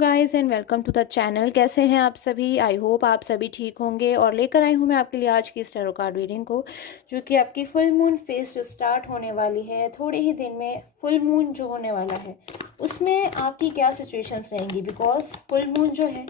Guys and welcome to the channel. कैसे हैं आप सभी? आई होप आप सभी ठीक होंगे। और लेकर आई हूँ मैं आपके लिए आज की टैरो कार्ड रीडिंग को, जो कि आपकी फुल मून फेज जो स्टार्ट होने वाली है थोड़े ही दिन में। फुल मून जो होने वाला है उसमें आपकी क्या सिचुएशंस रहेंगी, बिकॉज फुल मून जो है,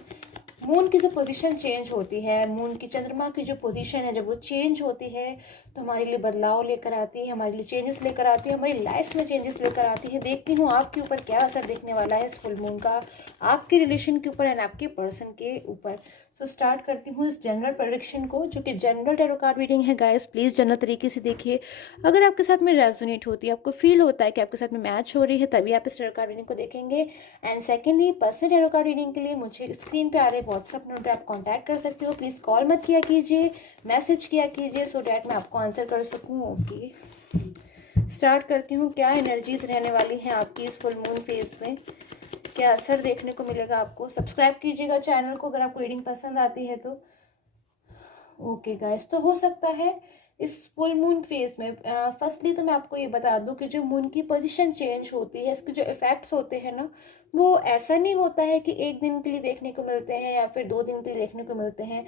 मून की जो पोजीशन चेंज होती है, मून की चंद्रमा की जो पोजीशन है जब वो चेंज होती है तो हमारे लिए बदलाव लेकर आती है, हमारे लिए चेंजेस लेकर आती है, हमारी लाइफ में चेंजेस लेकर आती है। देखती हूँ आपके ऊपर क्या असर देखने वाला है इस फुल मून का, आपके रिलेशन के ऊपर एंड आपके पर्सन के ऊपर। सो स्टार्ट करती हूँ इस जनरल प्रेडिक्शन को, जो कि जनरल टैरो कार्ड रीडिंग है। गाइस प्लीज़ जनरल तरीके से देखिए। अगर आपके साथ में रेजोनेट होती है, आपको फील होता है कि आपके साथ में मैच हो रही है, तभी आप इस टैरो कार्ड रीडिंग को देखेंगे। And secondly, personal tarot card reading के लिए मुझे स्क्रीन पे आ रहे व्हाट्सअप नंबर पर आप कॉन्टैक्ट कर सकते हो। प्लीज़ कॉल मत किया कीजिए, मैसेज किया कीजिए, सो डैट मैं आपको आंसर कर सकूँ। ओके, स्टार्ट करती हूँ। क्या एनर्जीज रहने वाली हैं आपकी इस फुल मून फेज में, क्या असर देखने को मिलेगा आपको। सब्सक्राइब कीजिएगा चैनल को अगर आपको रीडिंग पसंद आती है तो। ओके गाइस, तो हो सकता है इस फुल मून फेज में फर्स्टली तो मैं आपको ये बता दूं कि जो मून की पोजीशन चेंज होती है, इसके जो इफेक्ट्स होते हैं ना, वो ऐसा नहीं होता है कि एक दिन के लिए देखने को मिलते हैं या फिर 2 दिन के लिए देखने को मिलते हैं।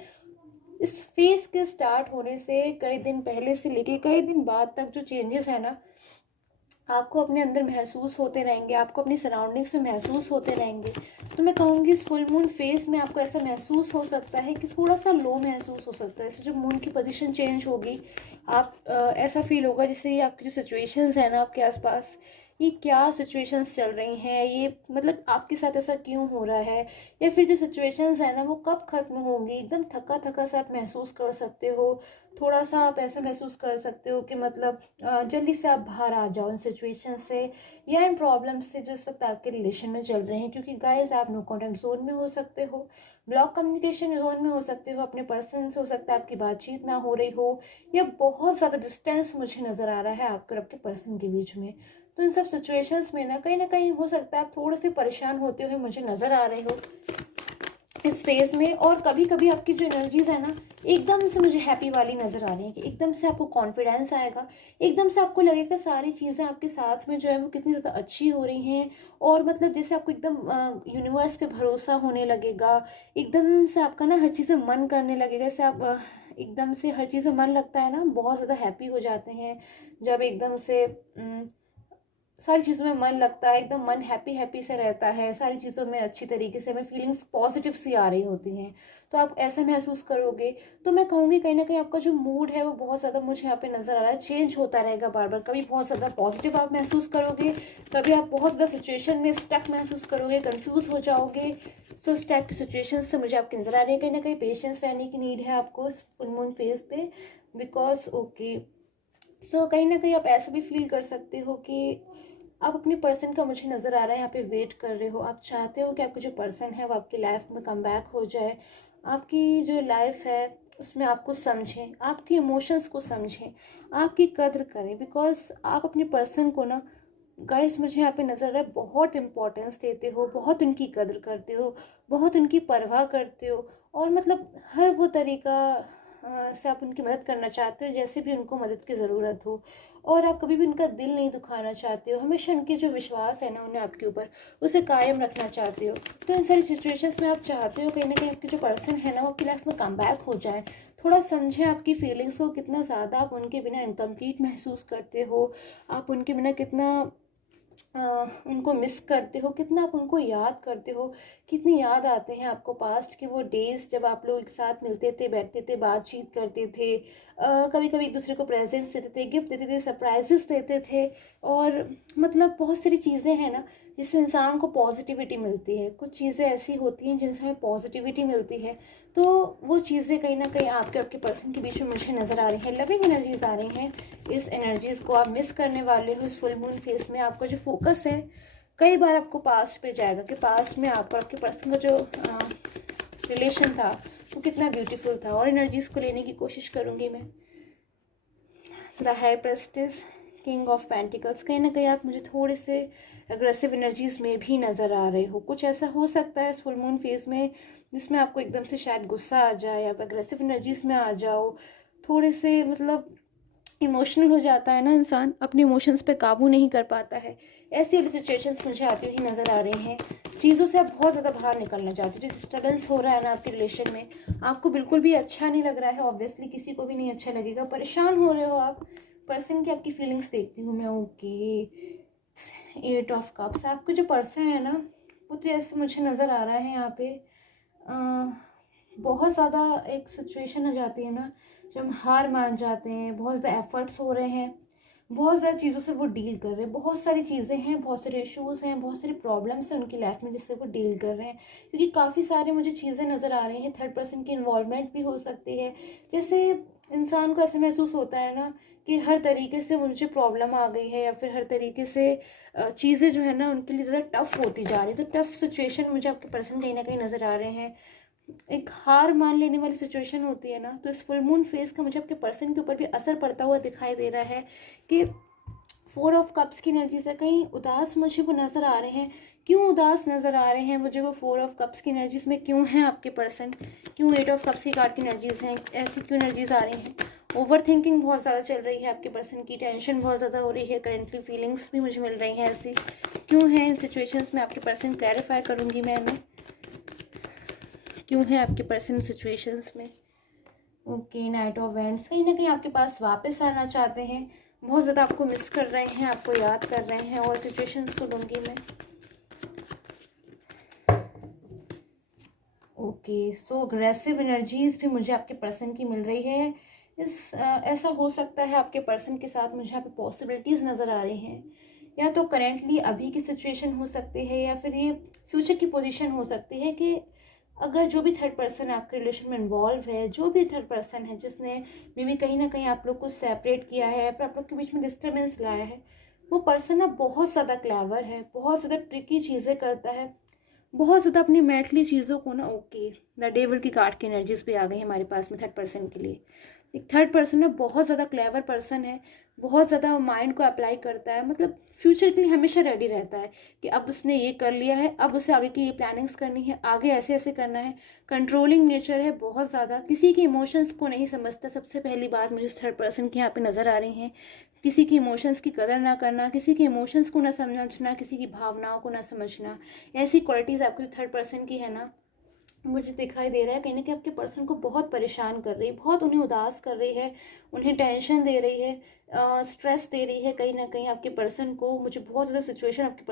इस फेज के स्टार्ट होने से कई दिन पहले से लेके कई दिन बाद तक जो चेंजेस है ना, आपको अपने अंदर महसूस होते रहेंगे, आपको अपनी सराउंडिंग्स में महसूस होते रहेंगे। तो मैं कहूँगी इस फुल मून फेज में आपको ऐसा महसूस हो सकता है कि थोड़ा सा लो महसूस हो सकता है। जैसे जो मून की पोजीशन चेंज होगी, आप ऐसा फील होगा जैसे ये आपकी जो सिचुएशंस है ना आपके आसपास, ये क्या सिचुएशंस चल रही हैं, ये मतलब आपके साथ ऐसा क्यों हो रहा है, या फिर जो सिचुएशंस है ना वो कब खत्म होगी। एकदम थका थका सा आप महसूस कर सकते हो। थोड़ा सा आप ऐसा महसूस कर सकते हो कि मतलब जल्दी से आप बाहर आ जाओ इन सिचुएशन से या इन प्रॉब्लम से जो इस वक्त आपके रिलेशन में चल रहे हैं। क्योंकि गाइस आप नो कॉन्टेक्ट जोन में हो सकते हो, ब्लॉक कम्युनिकेशन जोन में हो सकते हो, अपने पर्सन से हो सकता है आपकी बातचीत ना हो रही हो, या बहुत ज़्यादा डिस्टेंस मुझे नज़र आ रहा है आपके और आपके पर्सन के बीच में। तो इन सब सिचुएशंस में ना कहीं हो सकता है आप थोड़े से परेशान होते हुए मुझे नज़र आ रहे हो इस फेज में। और कभी कभी आपकी जो एनर्जीज है ना, एकदम से मुझे हैप्पी वाली नज़र आ रही है कि एकदम से आपको कॉन्फिडेंस आएगा, एकदम से आपको लगेगा सारी चीज़ें आपके साथ में जो है वो कितनी ज़्यादा अच्छी हो रही हैं। और मतलब जैसे आपको एकदम यूनिवर्स पे भरोसा होने लगेगा, एकदम से आपका ना हर चीज़ में मन करने लगेगा। जैसे आप एकदम से हर चीज़ में मन लगता है ना, बहुत ज़्यादा हैप्पी हो जाते हैं जब एकदम से सारी चीज़ों में मन लगता है, एकदम मन हैप्पी हैप्पी से रहता है, सारी चीज़ों में अच्छी तरीके से हमें फीलिंग्स पॉजिटिव सी आ रही होती हैं, तो आप ऐसा महसूस करोगे। तो मैं कहूँगी कहीं ना कहीं आपका जो मूड है वो बहुत ज़्यादा मुझे यहाँ पे नज़र आ रहा है चेंज होता रहेगा बार बार। कभी बहुत ज़्यादा पॉजिटिव आप महसूस करोगे, कभी आप बहुत ज़्यादा सिचुएशन में स्टक महसूस करोगे, कन्फ्यूज़ हो जाओगे। सो इस टाइप की सिचुएशन से मुझे आपकी नज़र आ रही है। कहीं ना कहीं पेशेंस रहने की नीड है आपको इस फुल मून फेज पे, बिकॉज ओके। सो कहीं ना कहीं आप ऐसा भी फील कर सकते हो कि आप अपने पर्सन का, मुझे नज़र आ रहा है यहाँ पे वेट कर रहे हो। आप चाहते हो कि आपका जो पर्सन है वो आपकी लाइफ में कम बैक हो जाए, आपकी जो लाइफ है उसमें आपको समझें, आपके इमोशंस को समझें, आपकी कद्र करें। बिकॉज आप अपने पर्सन को ना गाइस, मुझे यहाँ पे नज़र आ रहा है बहुत इंपॉर्टेंस देते हो, बहुत उनकी कद्र करते हो, बहुत उनकी परवाह करते हो। और मतलब हर वो तरीका से आप उनकी मदद करना चाहते हो जैसे भी उनको मदद की ज़रूरत हो। और आप कभी भी उनका दिल नहीं दुखाना चाहते हो, हमेशा उनके जो विश्वास है ना उन्हें आपके ऊपर, उसे कायम रखना चाहते हो। तो इन सारी सिचुएशंस में आप चाहते हो कहीं ना कहीं आपके जो पर्सन है ना वो आपकी लाइफ में कम बैक हो जाए। थोड़ा समझें आपकी फीलिंग्स को, कितना ज़्यादा आप उनके बिना इनकम्प्लीट महसूस करते हो, आप उनके बिना कितना उनको मिस करते हो, कितना आप उनको याद करते हो, कितनी याद आते हैं आपको पास्ट के वो डेज जब आप लोग एक साथ मिलते थे, बैठते थे, बातचीत करते थे, कभी कभी एक दूसरे को प्रेजेंट्स देते थे, गिफ्ट देते थे, सरप्राइजेस देते थे। और मतलब बहुत सारी चीज़ें हैं ना जिससे इंसान को पॉजिटिविटी मिलती है। कुछ चीज़ें ऐसी होती हैं जिनसे हमें पॉजिटिविटी मिलती है। तो वो चीज़ें कहीं ना कहीं आपके आपके पर्सन के बीच में मुझे नज़र आ रही हैं, लविंग एनर्जीज आ रही हैं। इस एनर्जीज को आप मिस करने वाले हो इस फुल मून फेस में। आपका जो फोकस है कई बार आपको पास्ट पे जाएगा कि पास्ट में आपका आपके पर्सन का जो रिलेशन था वो कितना ब्यूटीफुल था। और एनर्जीज को लेने की कोशिश करूँगी मैं। The high prestige, king of pentacles, कहीं ना कहीं आप मुझे थोड़े से एग्रेसिव एनर्जीज में भी नज़र आ रहे हो। कुछ ऐसा हो सकता है इस फुल मून फेज में जिसमें आपको एकदम से शायद गुस्सा आ जाए, आप एग्रेसिव एनर्जीज में आ जाओ, थोड़े से मतलब इमोशनल हो जाता है ना इंसान, अपने इमोशंस पे काबू नहीं कर पाता है। ऐसी अभी सिचुएशंस मुझे आती हुई नज़र आ रही हैं। चीज़ों से आप बहुत ज़्यादा बाहर निकलना चाहते हो। जो डिस्टर्बेंस हो रहा है ना आपके रिलेशन में, आपको बिल्कुल भी अच्छा नहीं लग रहा है। ऑब्वियसली किसी को भी नहीं अच्छा लगेगा, परेशान हो रहे हो आप। पर्सन की आपकी फीलिंग्स देखती हूँ मैं। ओके, 8 ऑफ कप्स, आपका जो पर्सन है ना, वो तो ऐसे मुझे नज़र आ रहा है यहाँ पे। बहुत ज़्यादा एक सिचुएशन आ जाती है ना, जब हम हार मान जाते हैं, बहुत ज़्यादा एफर्ट्स हो रहे हैं, बहुत ज़्यादा चीज़ों से वो डील कर रहे हैं, बहुत सारी चीज़ें हैं, बहुत सारे इश्यूज़ हैं, बहुत सारी प्रॉब्लम्स हैं उनकी लाइफ में जिससे वो डील कर रहे हैं। क्योंकि काफ़ी सारे मुझे चीज़ें नज़र आ रही हैं। थर्ड पर्सन की इन्वॉल्वमेंट भी हो सकती है। जैसे इंसान को ऐसा महसूस होता है ना कि हर तरीके से मुझे प्रॉब्लम आ गई है, या फिर हर तरीके से चीज़ें जो है ना उनके लिए ज़्यादा टफ़ होती जा रही है। तो टफ़ सिचुएशन मुझे आपके पर्सन कहीं ना कहीं नज़र आ रहे हैं। एक हार मान लेने वाली सिचुएशन होती है ना, तो इस फुल मून फेज का मुझे आपके पर्सन के ऊपर भी असर पड़ता हुआ दिखाई दे रहा है कि 4 ऑफ कप्स की एनर्जी से कहीं उदास मुझे वो नज़र आ रहे हैं। क्यों उदास नज़र आ रहे हैं मुझे वो 4 ऑफ कप्स की एनर्जीज में? क्यों हैं आपके पर्सन? क्यों 8 ऑफ कप्स की कार्ड की एनर्जीज हैं? ऐसी क्यों एनर्जीज आ रही हैं? ओवर थिंकिंग बहुत ज़्यादा चल रही है आपके पर्सन की, टेंशन बहुत ज़्यादा हो रही है करेंटली, फीलिंग्स भी मुझे मिल रही हैं ऐसी। क्यों है इन सिचुएशंस में आपके पर्सन? क्लैरिफाई करूँगी मैं क्यों है आपके पर्सन सिचुएशंस में। ओके, नाइट ऑफ वेंट्स, कहीं ना कहीं आपके पास वापस आना चाहते हैं, बहुत ज़्यादा आपको मिस कर रहे हैं, आपको याद कर रहे हैं। और सिचुएशंस को लूँगी मैं। ओके, सो अग्रेसिव एनर्जीज भी मुझे आपके पर्सन की मिल रही है। ऐसा हो सकता है आपके पर्सन के साथ, मुझे यहाँ पे पॉसिबिलिटीज़ नज़र आ रही हैं। या तो करेंटली अभी की सिचुएशन हो सकती है, या फिर ये फ्यूचर की पोजीशन हो सकती है कि अगर जो भी थर्ड पर्सन आपके रिलेशन में इन्वॉल्व है, जो भी थर्ड पर्सन है जिसने मे बी कहीं ना कहीं आप लोग को सेपरेट किया है, फिर आप लोग के बीच में डिस्टर्बेंस लाया है, वो पर्सन ना बहुत ज़्यादा क्लेवर है, बहुत ज़्यादा ट्रिकी चीज़ें करता है, बहुत ज़्यादा अपनी मैटली चीज़ों को ना। ओके, द डेविल की कार्ड की एनर्जीज भी आ गई हमारे पास में थर्ड पर्सन के लिए। एक थर्ड पर्सन ना बहुत ज़्यादा क्लेवर पर्सन है, बहुत ज़्यादा माइंड को अप्लाई करता है, मतलब फ्यूचर के लिए हमेशा रेडी रहता है कि अब उसने ये कर लिया है, अब उसे आगे की ये प्लानिंग्स करनी है, आगे ऐसे ऐसे करना है। कंट्रोलिंग नेचर है बहुत ज़्यादा, किसी के इमोशंस को नहीं समझता। सबसे पहली बात मुझे थर्ड पर्सन की यहाँ पे नज़र आ रही है, किसी की इमोशंस की कदर ना करना, किसी के इमोशंस को ना समझना, किसी की भावनाओं को ना समझना। ऐसी क्वालिटीज़ आपके थर्ड पर्सन की है ना, मुझे दिखाई दे रहा है कहीं ना कहीं आपके पर्सन को बहुत परेशान कर रही है, बहुत उन्हें उदास कर रही है, उन्हें टेंशन दे रही है, स्ट्रेस दे रही है कहीं ना कहीं आपके पर्सन को। मुझे बहुत ज़्यादा सिचुएशन आपके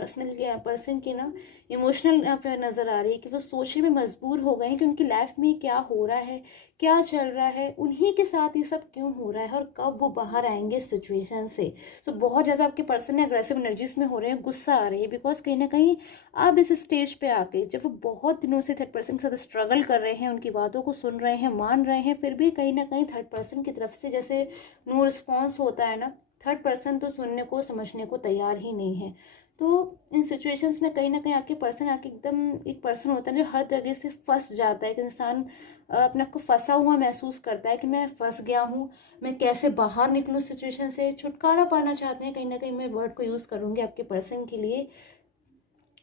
पर्सन की ना इमोशनल यहाँ पे नज़र आ रही है कि वो सोचने में मजबूर हो गए हैं कि उनकी लाइफ में क्या हो रहा है, क्या चल रहा है, उन्हीं के साथ ये सब क्यों हो रहा है, और कब वो बाहर आएंगे इस सिचुएशन से। सो बहुत ज़्यादा आपके पर्सन ने अग्रेसिव एनर्जीज में हो रहे हैं, गुस्सा आ रही है, बिकॉज कहीं ना कहीं अब इस स्टेज पे आके, जब वो बहुत दिनों से थर्ड पर्सन के साथ स्ट्रगल कर रहे हैं, उनकी बातों को सुन रहे हैं, मान रहे हैं, फिर भी कहीं ना कहीं थर्ड पर्सन की तरफ से जैसे नो रिस्पॉन्स होता है ना, थर्ड पर्सन तो सुनने को समझने को तैयार ही नहीं है। तो इन सिचुएशंस में कहीं ना कहीं आपके पर्सन आके एकदम, एक पर्सन होता है जो हर जगह से फंस जाता है, कि इंसान अपने आप को फंसा हुआ महसूस करता है कि मैं फंस गया हूँ, मैं कैसे बाहर निकलूँ सिचुएशन से, छुटकारा पाना चाहते हैं। कहीं ना कहीं मैं वर्ड को यूज़ करूँगी आपके पर्सन के लिए,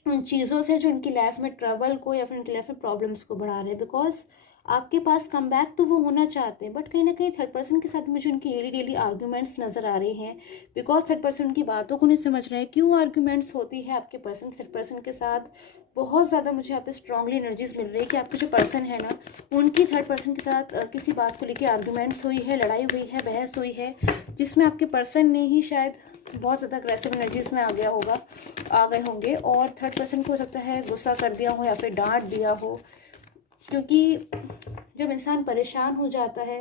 उन चीज़ों से जो उनकी लाइफ में ट्रबल को या फिर उनकी लाइफ में प्रॉब्लम्स को बढ़ा रहे हैं। बिकॉज आपके पास कम बैक तो वो होना चाहते हैं, बट कहीं ना कहीं थर्ड पर्सन के साथ मुझे उनकी डेली डेली आर्ग्यूमेंट्स नज़र आ रही हैं, बिकॉज थर्ड पर्सन उनकी बातों को नहीं समझ रहे हैं। क्यों आर्ग्यूमेंट्स होती है आपके पर्सन थर्ड पर्सन के साथ? बहुत ज़्यादा मुझे यहाँ पे स्ट्रांगली एनर्जीज मिल रही है कि आपके जो पर्सन है ना, उनकी थर्ड पर्सन के साथ किसी बात को लेकर आर्ग्यूमेंट्स हुई है, लड़ाई हुई है, बहस हुई है, जिसमें आपके पर्सन ने ही शायद बहुत ज़्यादा अग्रेसिव एनर्जीज में आ गया होगा, आ गए होंगे, और थर्ड पर्सन को हो सकता है गुस्सा कर दिया हो या फिर डांट दिया हो। क्योंकि जब इंसान परेशान हो जाता है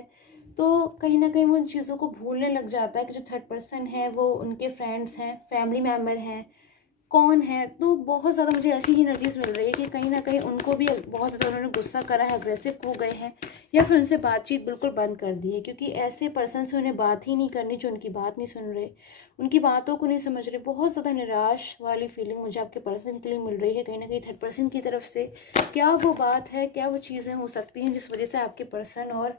तो कहीं ना कहीं वो उन चीज़ों को भूलने लग जाता है कि जो थर्ड पर्सन है वो उनके फ्रेंड्स हैं, फैमिली मेम्बर हैं, कौन है। तो बहुत ज़्यादा मुझे ऐसी ही एनर्जीज मिल रही है कि कहीं ना कहीं उनको भी बहुत ज़्यादा उन्होंने गुस्सा करा है, अग्रेसिव हो गए हैं, या फिर उनसे बातचीत बिल्कुल बंद कर दी है, क्योंकि ऐसे पर्सन से उन्हें बात ही नहीं करनी जो उनकी बात नहीं सुन रहे, उनकी बातों को नहीं समझ रहे। बहुत ज़्यादा निराश वाली फीलिंग मुझे आपके पर्सन के लिए मिल रही है कहीं ना कहीं थर्ड पर्सन की तरफ से। क्या वो बात है, क्या वो चीज़ें हो सकती हैं जिस वजह से आपके पर्सन और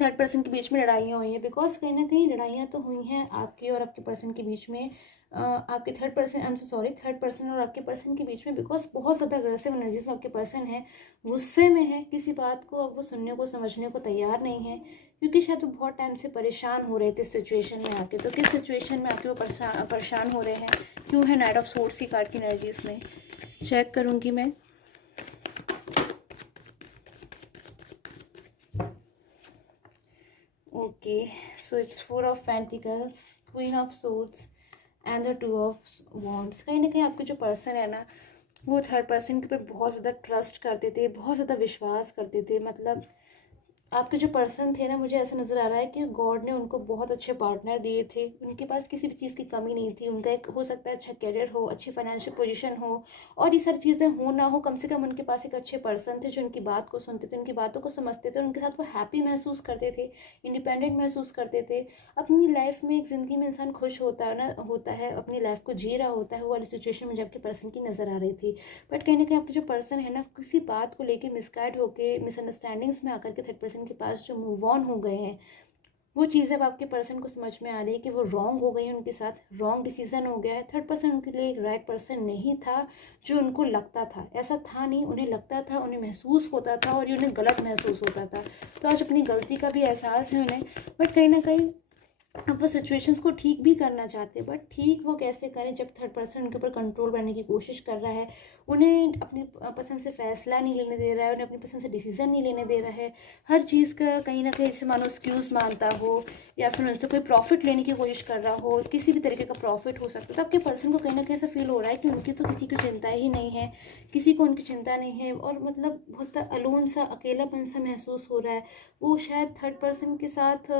थर्ड पर्सन के बीच में लड़ाइयाँ हुई हैं? बिकॉज कहीं ना कहीं लड़ाइयाँ तो हुई हैं आपकी और आपके पर्सन के बीच में, आपके थर्ड पर्सन और आपके पर्सन के बीच में, बिकॉज बहुत ज़्यादा अग्रेसिव एनर्जीज में आपके पर्सन है, गुस्से में है, किसी बात को अब वो सुनने को समझने को तैयार नहीं है, क्योंकि शायद वो बहुत टाइम से परेशान हो रहे थे इस सिचुएशन में आके। तो किस सिचुएशन में आके वो परेशान हो रहे हैं, क्यों है नाइट ऑफ सोर्ड्स की कार्ड की एनर्जीज में, चेक करूँगी मैं। Okay, so it's 4 of pentacles, queen of swords and the 2 of wands. कहीं ना कहीं आपके जो पर्सन है ना, वो थर्ड पर्सन के ऊपर बहुत ज़्यादा ट्रस्ट करते थे, बहुत ज़्यादा विश्वास करते थे। मतलब आपके जो पर्सन थे ना, मुझे ऐसा नज़र आ रहा है कि गॉड ने उनको बहुत अच्छे पार्टनर दिए थे, उनके पास किसी भी चीज़ की कमी नहीं थी। उनका एक हो सकता है अच्छा करियर हो, अच्छी फाइनेंशियल पोजीशन हो, और ये सारी चीज़ें हो ना हो, कम से कम उनके पास एक अच्छे पर्सन थे जो उनकी बात को सुनते थे, उनकी बातों को समझते थे, उनके साथ वो हैप्पी महसूस करते थे, इंडिपेंडेंट महसूस करते थे। अपनी लाइफ में, एक ज़िंदगी में इंसान खुश होता है, अपनी लाइफ को जी रहा होता है, वो वाली सिचुएशन मुझे आपके पर्सन की नज़र आ रही थी। बट कहीं ना कहीं आपके जो पर्सन है ना, किसी बात को लेके मिसगाइड होके, मिसअंडरस्टैंडिंग्स में आकर के थर्ड पर्सन के पास जो मूव ऑन हो गए हैं, वो चीज़ अब आपके पर्सन को समझ में आ रही है कि वो रॉन्ग हो गई है, उनके साथ रॉन्ग डिसीजन हो गया है। थर्ड पर्सन उनके लिए एक राइट पर्सन नहीं था जो उनको लगता था, ऐसा था नहीं, उन्हें लगता था, उन्हें महसूस होता था, और ये उन्हें गलत महसूस होता था। तो आज अपनी गलती का भी एहसास है उन्हें, बट कहीं ना कहीं अब वो सिचुएशंस को ठीक भी करना चाहते हैं, बट ठीक वो कैसे करें जब थर्ड पर्सन उनके ऊपर कंट्रोल करने की कोशिश कर रहा है, उन्हें अपनी पसंद से फैसला नहीं लेने दे रहा है, उन्हें अपनी पसंद से डिसीजन नहीं लेने दे रहा है, हर चीज़ का कहीं ना कहीं जैसे मानो एक्सक्यूज़ मानता हो, या फिर उनसे कोई प्रॉफिट लेने की कोशिश कर रहा हो, किसी भी तरीके का प्रॉफिट हो सकता है। तो आपके पर्सन को कहीं ना कहीं ऐसा फील हो रहा है कि उनकी तो किसी की चिंता ही नहीं है, किसी को उनकी चिंता नहीं है, और मतलब बहुत अलोन सा, अकेलापन सा महसूस हो रहा है। वो शायद थर्ड पर्सन के साथ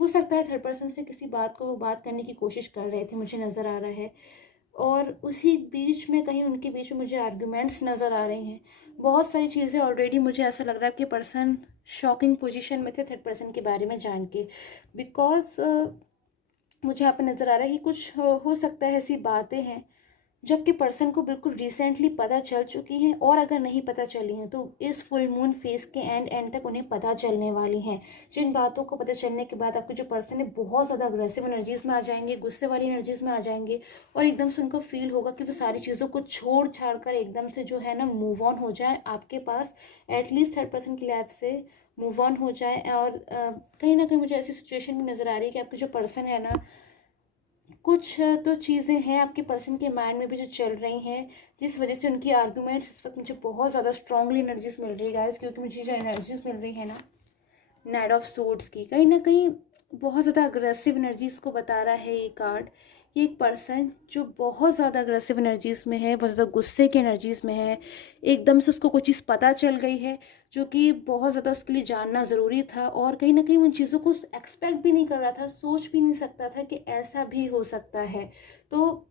हो सकता है थर्ड पर्सन से किसी बात को वो बात करने की कोशिश कर रहे थे, मुझे नज़र आ रहा है, और उसी बीच में कहीं उनके बीच में मुझे आर्ग्यूमेंट्स नज़र आ रही हैं, बहुत सारी चीज़ें। ऑलरेडी मुझे ऐसा लग रहा है कि पर्सन शॉकिंग पोजीशन में थे थर्ड पर्सन के बारे में जान के, बिकॉज मुझे यहाँ पे नज़र आ रहा है कि कुछ हो सकता है ऐसी बातें हैं जबकि पर्सन को बिल्कुल रिसेंटली पता चल चुकी हैं, और अगर नहीं पता चली हैं तो इस फुल मून फेज के एंड तक उन्हें पता चलने वाली हैं। जिन बातों को पता चलने के बाद आपके जो पर्सन है बहुत ज़्यादा अग्रेसिव एनर्जीज में आ जाएंगे, गुस्से वाली एनर्जीज में आ जाएंगे, और एकदम से उनको फील होगा कि वो सारी चीज़ों को छोड़ छाड़ कर एकदम से जो है ना मूव ऑन हो जाए आपके पास, एटलीस्ट थर्ड पर्सन की लाइफ से मूव ऑन हो जाए। और कहीं ना कहीं मुझे ऐसी सिचुएशन भी नज़र आ रही है कि आपके जो पर्सन है ना, कुछ तो चीज़ें हैं आपके पर्सन के माइंड में भी जो चल रही हैं, जिस वजह से उनकी आर्गूमेंट्स इस वक्त मुझे बहुत ज़्यादा स्ट्रांगली एनर्जीज मिल रही है गाइस, क्योंकि मुझे जो एनर्जीज मिल रही है ना नाइट ऑफ सोर्ड्स की, कहीं ना कहीं बहुत ज़्यादा अग्रेसिव एनर्जीज को बता रहा है ये कार्ड। ये एक पर्सन जो बहुत ज़्यादा अग्रेसिव एनर्जीज में है, बहुत ज़्यादा गुस्से की एनर्जीज में है, एकदम से उसको कोई चीज़ पता चल गई है जो कि बहुत ज़्यादा उसके लिए जानना ज़रूरी था, और कहीं ना कहीं उन चीज़ों को एक्सपेक्ट भी नहीं कर रहा था, सोच भी नहीं सकता था कि ऐसा भी हो सकता है। तो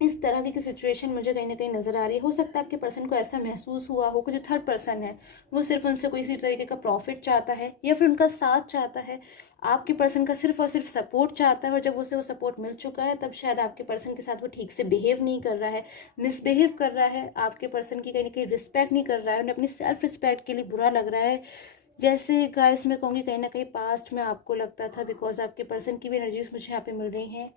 इस तरह की सिचुएशन मुझे कहीं ना कहीं नज़र आ रही है। हो सकता है आपके पर्सन को ऐसा महसूस हुआ हो कि जो थर्ड पर्सन है वो सिर्फ उनसे कोई इसी तरीके का प्रॉफिट चाहता है, या फिर उनका साथ चाहता है, आपके पर्सन का सिर्फ और सिर्फ सपोर्ट चाहता है, और जब उसे वो सपोर्ट मिल चुका है तब शायद आपके पर्सन के साथ वो ठीक से बिहेव नहीं कर रहा है, मिसबिहेव कर रहा है, आपके पर्सन की कहीं ना कहीं रिस्पेक्ट नहीं कर रहा है, उन्हें अपनी सेल्फ रिस्पेक्ट के लिए बुरा लग रहा है। जैसे गाइस मैं कहूँगी कहीं ना कहीं पास्ट में आपको लगता था, बिकॉज आपके पर्सन की भी एनर्जीज मुझे यहाँ पे मिल रही हैं,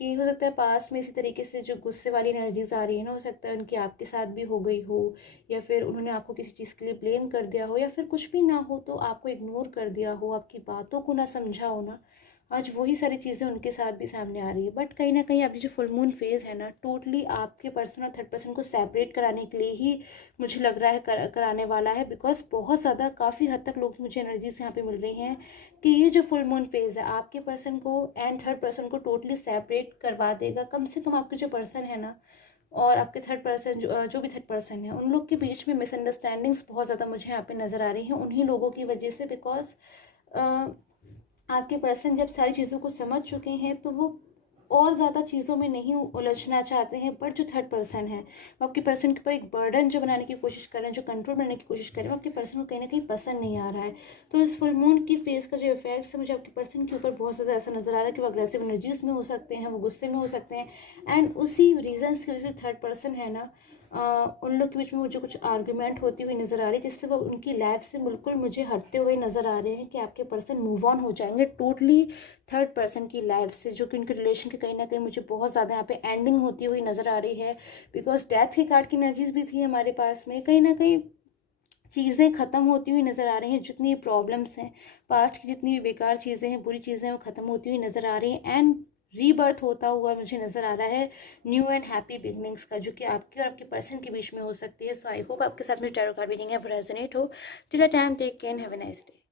कि हो सकता है पास्ट में इसी तरीके से जो गुस्से वाली एनर्जीज आ रही है ना, हो सकता है उनकी आपके साथ भी हो गई हो, या फिर उन्होंने आपको किसी चीज़ के लिए ब्लेम कर दिया हो, या फिर कुछ भी ना हो तो आपको इग्नोर कर दिया हो, आपकी बातों को ना समझा हो ना। आज वही सारी चीज़ें उनके साथ भी सामने आ रही है। बट कहीं ना कहीं अभी जो फुल मून फेज़ है ना, टोटली आपके पर्सन और थर्ड पर्सन को सेपरेट कराने के लिए ही मुझे लग रहा है कराने वाला है, बिकॉज बहुत ज़्यादा काफ़ी हद तक लोग मुझे एनर्जीज यहाँ पे मिल रही हैं कि ये जो फुल मून फेज़ है आपके पर्सन को एंड थर्ड पर्सन को टोटली सेपरेट करवा देगा। कम से कम आपके जो पर्सन है ना और आपके थर्ड पर्सन जो भी थर्ड पर्सन है, उन लोग के बीच में मिसअंडरस्टैंडिंग्स बहुत ज़्यादा मुझे यहाँ पे नज़र आ रही हैं उन्हीं लोगों की वजह से, बिकॉज आपके पर्सन जब सारी चीज़ों को समझ चुके हैं तो वो और ज़्यादा चीज़ों में नहीं उलझना चाहते हैं। बट जो थर्ड पर्सन है वो आपके पर्सन के ऊपर एक बर्डन जो बनाने की कोशिश कर रहे हैं, जो कंट्रोल बनाने की कोशिश कर रहे हैं, वो आपके पर्सन को कहीं ना कहीं पसंद नहीं आ रहा है। तो इस फुल मून की फेज का जो इफेक्ट्स है मुझे आपके पर्सन के ऊपर बहुत ज़्यादा ऐसा नज़र आ रहा है कि वो अग्रेसिव एनर्जीज में हो सकते हैं, वो गुस्से में हो सकते हैं, एंड उसी रीजन्स की वजह से थर्ड पर्सन है ना उन लोग के बीच में मुझे कुछ आर्ग्यूमेंट होती हुई नज़र आ रही है, जिससे वो उनकी लाइफ से बिल्कुल मुझे हटते हुए नज़र आ रहे हैं कि आपके पर्सन मूव ऑन हो जाएंगे टोटली थर्ड पर्सन की लाइफ से, जो कि उनके रिलेशन के कहीं ना कहीं मुझे बहुत ज़्यादा यहाँ पे एंडिंग होती हुई नज़र आ रही है। बिकॉज डेथ के कार्ड की एनर्जीज भी थी हमारे पास में, कहीं ना कहीं चीज़ें ख़त्म होती हुई नज़र आ रही हैं। जितनी प्रॉब्लम्स हैं पास्ट की, जितनी भी बेकार चीज़ें हैं, बुरी चीज़ें हैं, वो ख़त्म होती हुई नज़र आ रही हैं एंड रीबर्थ होता हुआ मुझे नज़र आ रहा है न्यू एंड हैप्पी बिगनिंग्स का, जो कि आपके और आपके पर्सन के बीच में हो सकती है। सो आई होप आपके साथ में टैरो कार्ड रीडिंग है वो रेजोनेट हो। Till the time take care, have a nice day.